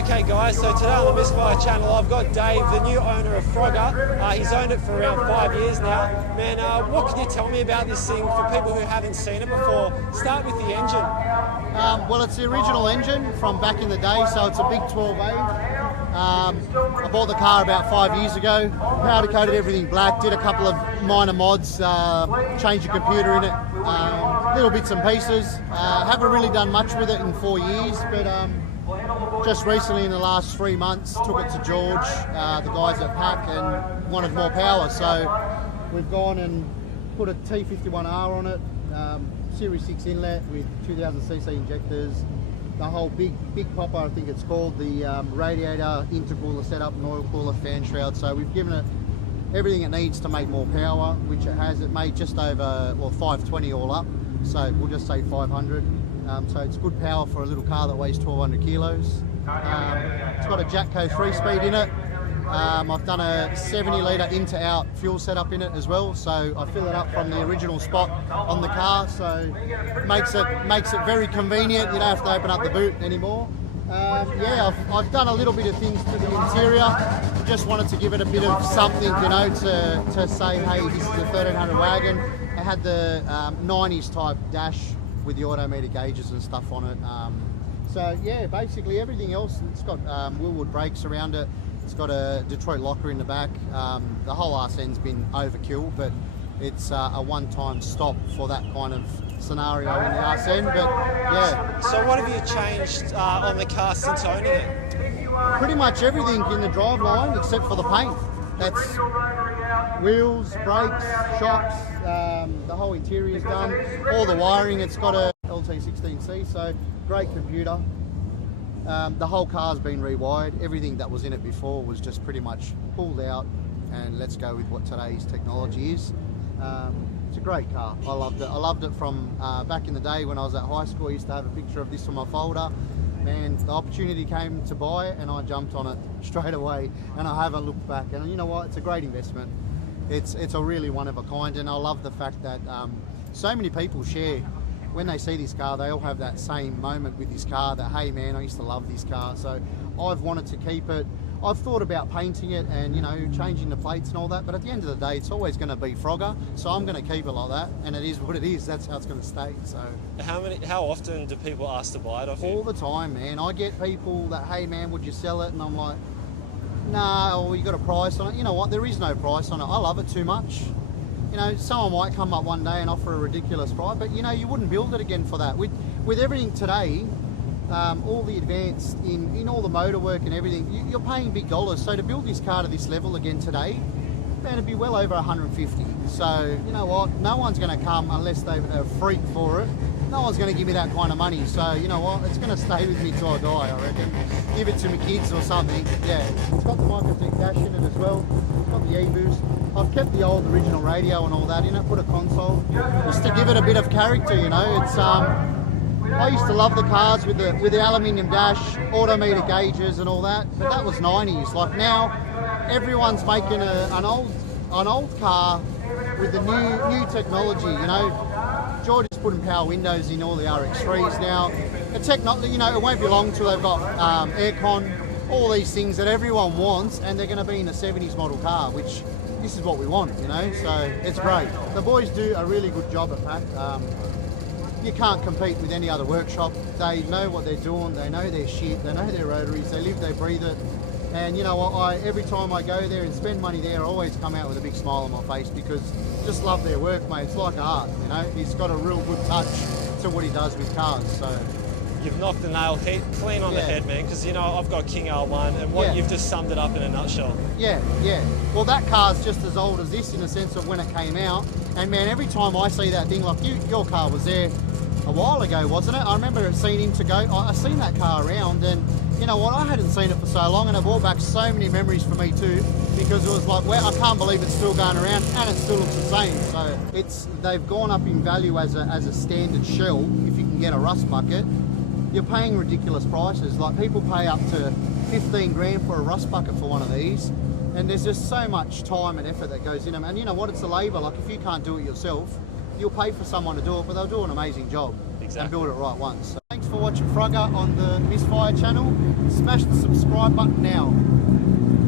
Okay guys, so today on the Misfire channel I've got Dave, the new owner of Frogger. He's owned it for around 5 years now. Man, what can you tell me about this thing for people who haven't seen it before? Start with the engine. Well, it's the original engine from back in the day, so it's a big 12A. I bought the car about 5 years ago, powder coated everything black, did a couple of minor mods, changed the computer in it, little bits and pieces. Haven't really done much with it in 4 years, but just recently in the last 3 months took it to George, the guys at PAC, and wanted more power. So we've gone and put a T51R on it, Series 6 inlet with 2000cc injectors, the whole big popper, I think it's called, the radiator, intercooler setup, and oil cooler, fan shroud. So we've given it everything it needs to make more power, which it has. It made just over, well, 520 all up, so we'll just say 500. So it's good power for a little car that weighs 1200 kilos. It's got a Jatco 3-speed in it. I've done a 70 litre in-to-out fuel setup in it as well, so I fill it up from the original spot on the car, so makes it very convenient. You don't have to open up the boot anymore. Yeah, I've done a little bit of things to the interior. Just wanted to give it a bit of something, you know, to say, hey, this is a 1300 wagon. It had the 90s type dash with the automatic gauges and stuff on it. So yeah, basically everything else. It's got Willwood brakes around it. It's got a Detroit locker in the back. The whole RSN's been overkill, but it's a one-time stop for that kind of scenario in the RSN. But yeah. So what have you changed on the car since owning it? Pretty much everything in the driveline except for the paint. That's wheels, brakes, shocks, the whole interior is done. All the wiring, it's got a LT16C, so great computer. The whole car's been rewired. Everything that was in it before was just pretty much pulled out, and let's go with what today's technology is. It's a great car. I loved it. I loved it from back in the day when I was at high school. I used to have a picture of this on my folder. Man, the opportunity came to buy it and I jumped on it straight away, and I haven't looked back. And you know what? It's a great investment. It's a really one of a kind, and I love the fact that so many people share. When they see this car, they all have that same moment with this car that, hey man, I used to love this car. So I've wanted to keep it. I've thought about painting it and, you know, changing the plates and all that, but at the end of the day, it's always going to be Frogger. So I'm going to keep it like that, and it is what it is. That's how it's going to stay. So how often do people ask to buy it off you? All the time, man. I get people that, hey man, would you sell it? And I'm like, nah, or you got a price on it. You know what? There is no price on it. I love it too much. You know, someone might come up one day and offer a ridiculous price, but you know, you wouldn't build it again for that. With everything today, all the advanced in all the motor work and everything, you're paying big dollars. So to build this car to this level again today, man, it'd be well over 150. So you know what? No one's going to come unless they're a freak for it. No one's going to give me that kind of money. So you know what? It's going to stay with me till I die, I reckon. Give it to my kids or something. Yeah. It's got the Microtech dash in it as well. It's got the e-boost. I've kept the old original radio and all that in it. Put a console just to give it a bit of character. You know, it's I used to love the cars with the aluminium dash, automated gauges and all that. But that was 90s. Like now, everyone's making an old car with the new technology. You know. George is putting power windows in all the RX3s now. You know, it won't be long till they've got aircon, all these things that everyone wants, and they're going to be in a 70s model car, which this is what we want, you know, so it's great. The boys do a really good job at PAC. You can't compete with any other workshop. They know what they're doing, they know their shit, they know their rotaries, they live, they breathe it. And you know what, every time I go there and spend money there, I always come out with a big smile on my face because I just love their work, mate. It's like art, you know. He's got a real good touch to what he does with cars, so. You've knocked the nail clean on the head, man, because, you know, I've got King R1, and you've just summed it up in a nutshell. Yeah. Well, that car's just as old as this in the sense of when it came out. And, man, every time I see that thing, like your car was there a while ago, wasn't it? I remember seeing him to go. I seen that car around, and you know what? I hadn't seen it for so long, and it brought back so many memories for me too, because it was like, well, I can't believe it's still going around, and it still looks the same. So they've gone up in value as a standard shell. If you can get a rust bucket, you're paying ridiculous prices. Like people pay up to 15 grand for a rust bucket for one of these, and there's just so much time and effort that goes in them. And you know what? It's a labour. Like if you can't do it yourself, you'll pay for someone to do it, but they'll do an amazing job and build it right once. So thanks for watching. watching Frogger on the Misfire channel. Smash the subscribe button now.